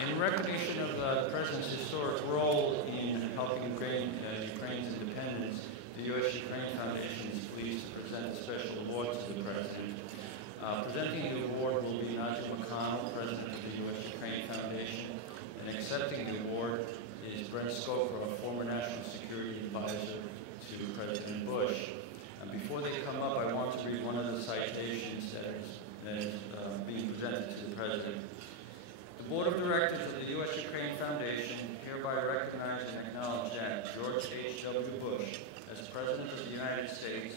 In recognition of the President's historic role in helping Ukraine's independence, the U.S.-Ukraine Foundation is pleased to present a special award to the President. Presenting the award will be Nigel McConnell, President of the U.S.-Ukraine Foundation, and accepting the award is Brent Scowcroft, former National Security Advisor to President Bush. And before they come up, I want to read one of the citations that is being presented to the President. The Board of Directors of the U.S.-Ukraine Foundation hereby recognize and acknowledge that George H.W. Bush, as President of the United States,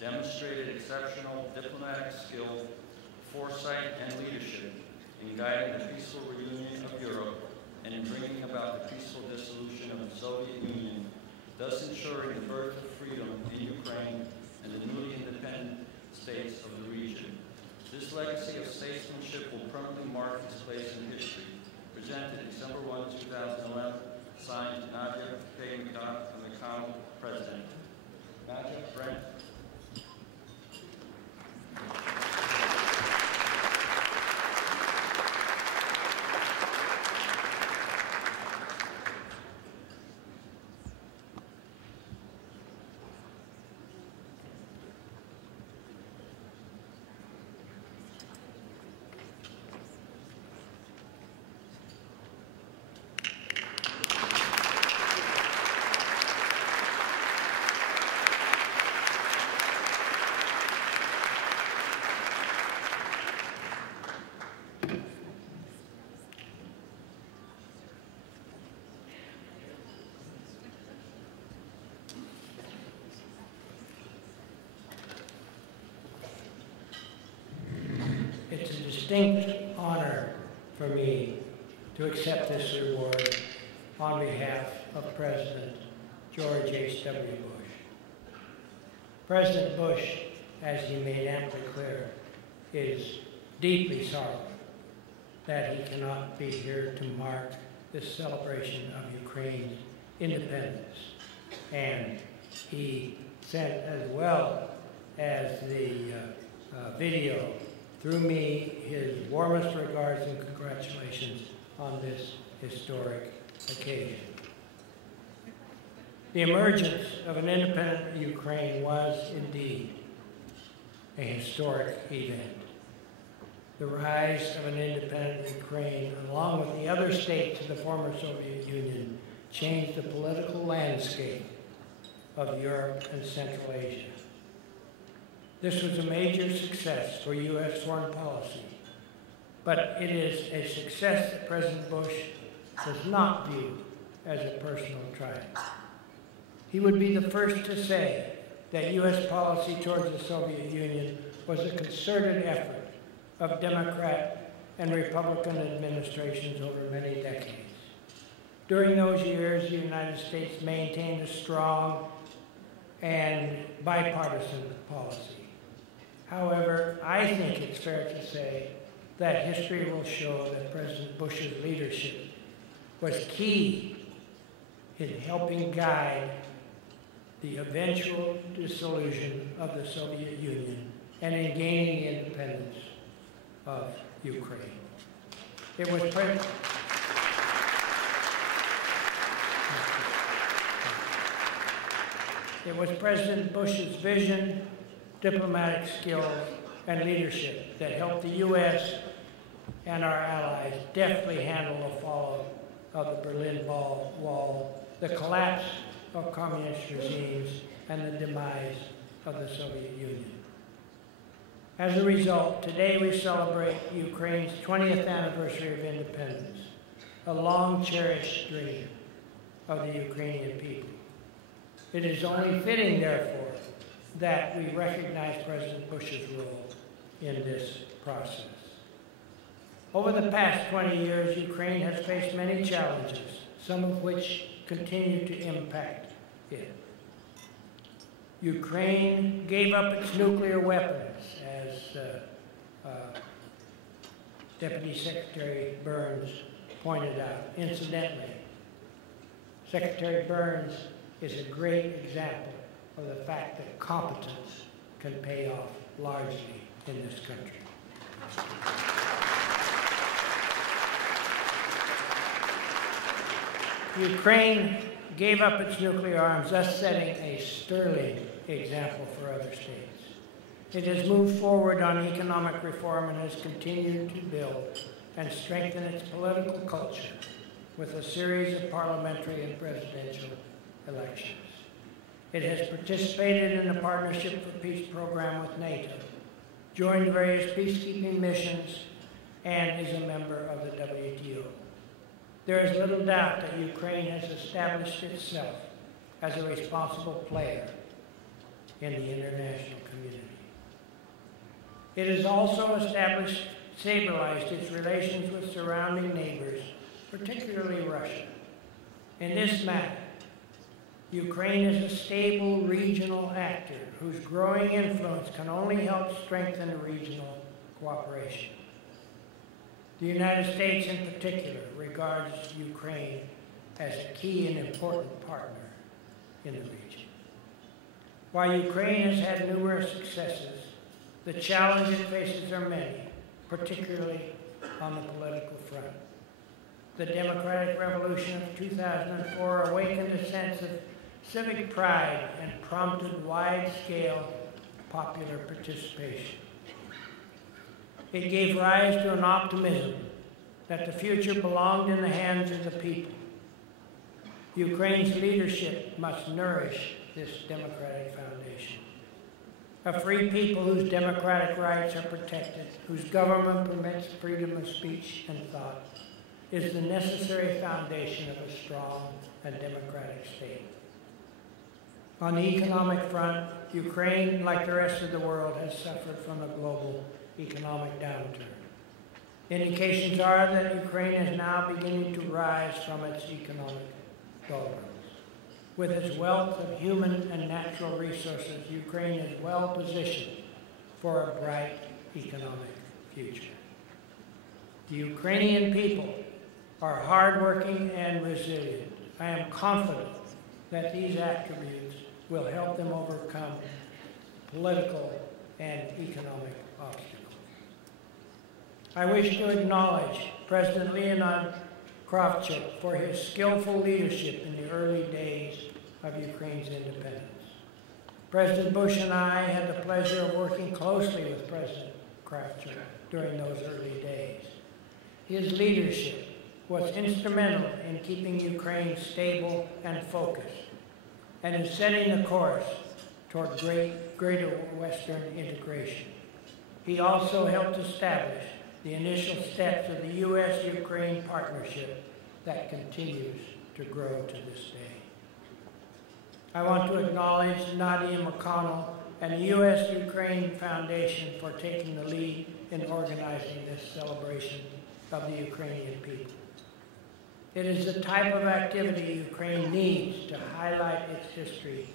demonstrated exceptional diplomatic skill, foresight, and leadership in guiding the peaceful reunion of Europe and in bringing about the peaceful dissolution of the Soviet Union, thus ensuring the birth of freedom in Ukraine and the newly independent states of the region. This legacy of statesmanship will permanently mark its place in history. Presented December 1, 2011, signed Nadia K. McConnell, President. Nadia, Brent. It's a distinct honor for me to accept this award on behalf of President George H.W. Bush. President Bush, as he made amply clear, is deeply sorry that he cannot be here to mark this celebration of Ukraine's independence. And he sent, as well as the video, through me, his warmest regards and congratulations on this historic occasion. The emergence of an independent Ukraine was indeed a historic event. The rise of an independent Ukraine, along with the other states of the former Soviet Union, changed the political landscape of Europe and Central Asia. This was a major success for U.S. foreign policy, but it is a success that President Bush does not view as a personal triumph. He would be the first to say that U.S. policy towards the Soviet Union was a concerted effort of Democrat and Republican administrations over many decades. During those years, the United States maintained a strong and bipartisan policy. However, I think it's fair to say that history will show that President Bush's leadership was key in helping guide the eventual dissolution of the Soviet Union and in gaining the independence of Ukraine. It was President Bush's vision, diplomatic skills, and leadership that helped the U.S. and our allies deftly handle the fall of the Berlin Wall, the collapse of communist regimes, and the demise of the Soviet Union. As a result, today we celebrate Ukraine's 20th anniversary of independence, a long-cherished dream of the Ukrainian people. It is only fitting, therefore, that we recognize President Bush's role in this process. Over the past 20 years, Ukraine has faced many challenges, some of which continue to impact it. Ukraine gave up its nuclear weapons, as Deputy Secretary Burns pointed out. Incidentally, Secretary Burns is a great example of the fact that competence can pay off largely in this country. Ukraine gave up its nuclear arms, thus setting a sterling example for other states. It has moved forward on economic reform and has continued to build and strengthen its political culture with a series of parliamentary and presidential elections. It has participated in the Partnership for Peace program with NATO, joined various peacekeeping missions, and is a member of the WTO. There is little doubt that Ukraine has established itself as a responsible player in the international community. It has also stabilized its relations with surrounding neighbors, particularly Russia. In this matter, Ukraine is a stable regional actor whose growing influence can only help strengthen regional cooperation. The United States in particular regards Ukraine as a key and important partner in the region. While Ukraine has had numerous successes, the challenges it faces are many, particularly on the political front. The democratic revolution of 2004 awakened a sense of civic pride and prompted wide-scale popular participation. It gave rise to an optimism that the future belonged in the hands of the people. Ukraine's leadership must nourish this democratic foundation. A free people whose democratic rights are protected, whose government permits freedom of speech and thought, is the necessary foundation of a strong and democratic state. On the economic front, Ukraine, like the rest of the world, has suffered from a global economic downturn. Indications are that Ukraine is now beginning to rise from its economic doldrums. With its wealth of human and natural resources, Ukraine is well positioned for a bright economic future. The Ukrainian people are hardworking and resilient. I am confident that these attributes will help them overcome political and economic obstacles. I wish to acknowledge President Leonid Kravchuk for his skillful leadership in the early days of Ukraine's independence. President Bush and I had the pleasure of working closely with President Kravchuk during those early days. His leadership was instrumental in keeping Ukraine stable and focused, and in setting the course toward greater Western integration. He also helped establish the initial steps of the U.S.-Ukraine partnership that continues to grow to this day. I want to acknowledge Nadia McConnell and the U.S.-Ukraine Foundation for taking the lead in organizing this celebration of the Ukrainian people. It is the type of activity Ukraine needs to highlight its history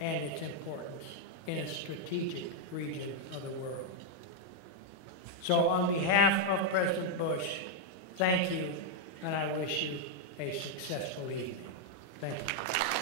and its importance in a strategic region of the world. So on behalf of President Bush, thank you, and I wish you a successful evening. Thank you.